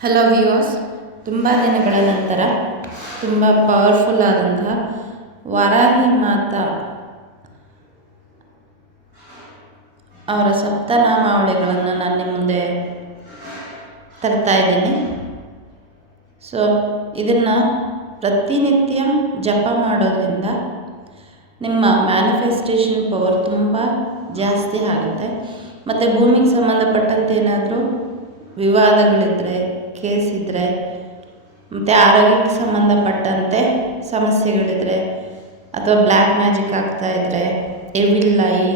Hello viewers ತುಂಬ ದಿನಗಳ ನಂತರ ತುಂಬ ಪವರ್ಫುಲ್ ಆದಂತಹ ವರಾಹಿ ಮಾತಾ ಅವರ ಸಪ್ತನಾಮಾವಳಿಗಳನ್ನು ನಾನು ನಿಮ್ಮ ಮುಂದೆ ತರ್ತಾ ಇದ್ದೀನಿ. ಸೊ ಇದನ್ನು ಪ್ರತಿನಿತ್ಯ ಜಪ ಮಾಡೋದ್ರಿಂದ ನಿಮ್ಮ ಮ್ಯಾನಿಫೆಸ್ಟೇಷನ್ ಪವರ್ ತುಂಬ ಜಾಸ್ತಿ ಆಗುತ್ತೆ. ಮತ್ತು ಭೂಮಿಗೆ ಸಂಬಂಧಪಟ್ಟಂತೆ ಏನಾದರೂ ವಿವಾದಗಳಿದ್ದರೆ ಕೇಸ್ ಇದ್ದರೆ ಮತ್ತು ಆರೋಗ್ಯಕ್ಕೆ ಸಂಬಂಧಪಟ್ಟಂತೆ ಸಮಸ್ಯೆಗಳಿದ್ರೆ, ಅಥವಾ ಬ್ಲ್ಯಾಕ್ ಮ್ಯಾಜಿಕ್ ಆಗ್ತಾ ಇದ್ದರೆ ಎವಿಲ್ಲಾಯಿ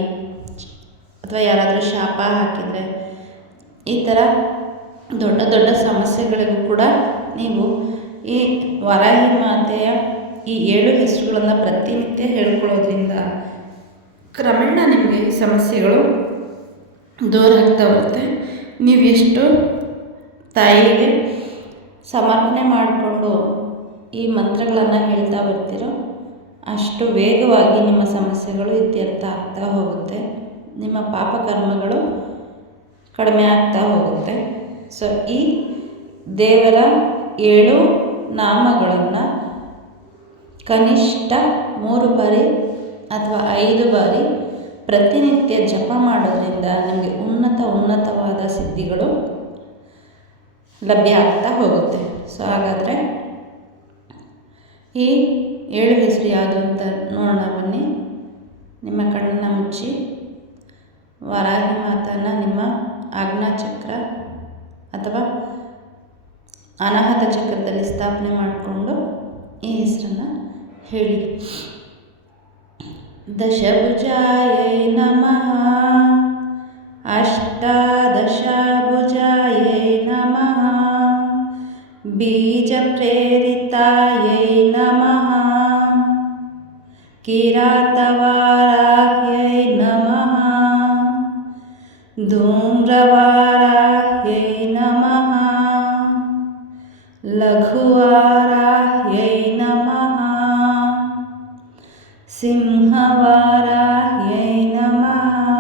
ಅಥವಾ ಯಾರಾದರೂ ಶಾಪ ಹಾಕಿದರೆ, ಈ ಥರ ದೊಡ್ಡ ದೊಡ್ಡ ಸಮಸ್ಯೆಗಳಿಗೂ ಕೂಡ ನೀವು ಈ ವರಾಹಿ ಮಾತೆಯ ಈ ಏಳು ಹೆಸರುಗಳನ್ನು ಪ್ರತಿನಿತ್ಯ ಹೇಳ್ಕೊಳ್ಳೋದ್ರಿಂದ ಕ್ರಮೇಣ ನಿಮಗೆ ಸಮಸ್ಯೆಗಳು ದೂರ ಆಗ್ತಾ ಹೋಗುತ್ತೆ. ನೀವು ಎಷ್ಟು ತಾಯಿಗೆ ಸಮರ್ಪಣೆ ಮಾಡಿಕೊಂಡು ಈ ಮಂತ್ರಗಳನ್ನು ಹೇಳ್ತಾ ಬರ್ತೀರೋ, ಅಷ್ಟು ವೇಗವಾಗಿ ನಿಮ್ಮ ಸಮಸ್ಯೆಗಳು ಇತ್ಯರ್ಥ ಆಗ್ತಾ ಹೋಗುತ್ತೆ. ನಿಮ್ಮ ಪಾಪಕರ್ಮಗಳು ಕಡಿಮೆ ಆಗ್ತಾ ಹೋಗುತ್ತೆ. ಸೊ ಈ ದೇವರ ಏಳು ನಾಮಗಳನ್ನು ಕನಿಷ್ಠ ಮೂರು ಬಾರಿ ಅಥವಾ ಐದು ಬಾರಿ ಪ್ರತಿನಿತ್ಯ ಜಪ ಮಾಡೋದ್ರಿಂದ ನಮಗೆ ಉನ್ನತ ಉನ್ನತವಾದ ಸಿದ್ಧಿಗಳು ಲಭ್ಯ ಆಗ್ತಾ ಹೋಗುತ್ತೆ. ಸೊ ಹಾಗಾದರೆ ಈ ಏಳು ಹೆಸರು ಯಾವುದು ಅಂತ ನೋಡೋಣ ಬನ್ನಿ. ನಿಮ್ಮ ಕಣ್ಣನ್ನು ಮುಚ್ಚಿ, ವರಾಹಿ ಮಾತನ್ನ ನಿಮ್ಮ ಚಕ್ರ ಅಥವಾ ಅನಾಹತ ಚಕ್ರದಲ್ಲಿ ಸ್ಥಾಪನೆ ಮಾಡಿಕೊಂಡು ಈ ಹೆಸರನ್ನು ಹೇಳಿ. ದಶಭುಜಾಯ ನಮಃ. बीज बीजप्रेरितायै नमः। किरातवाराह्यै नम। धूम्रवाराह्यै नमः। लघुवाराह्यै नमः। सिंहवाराह्यै नमः।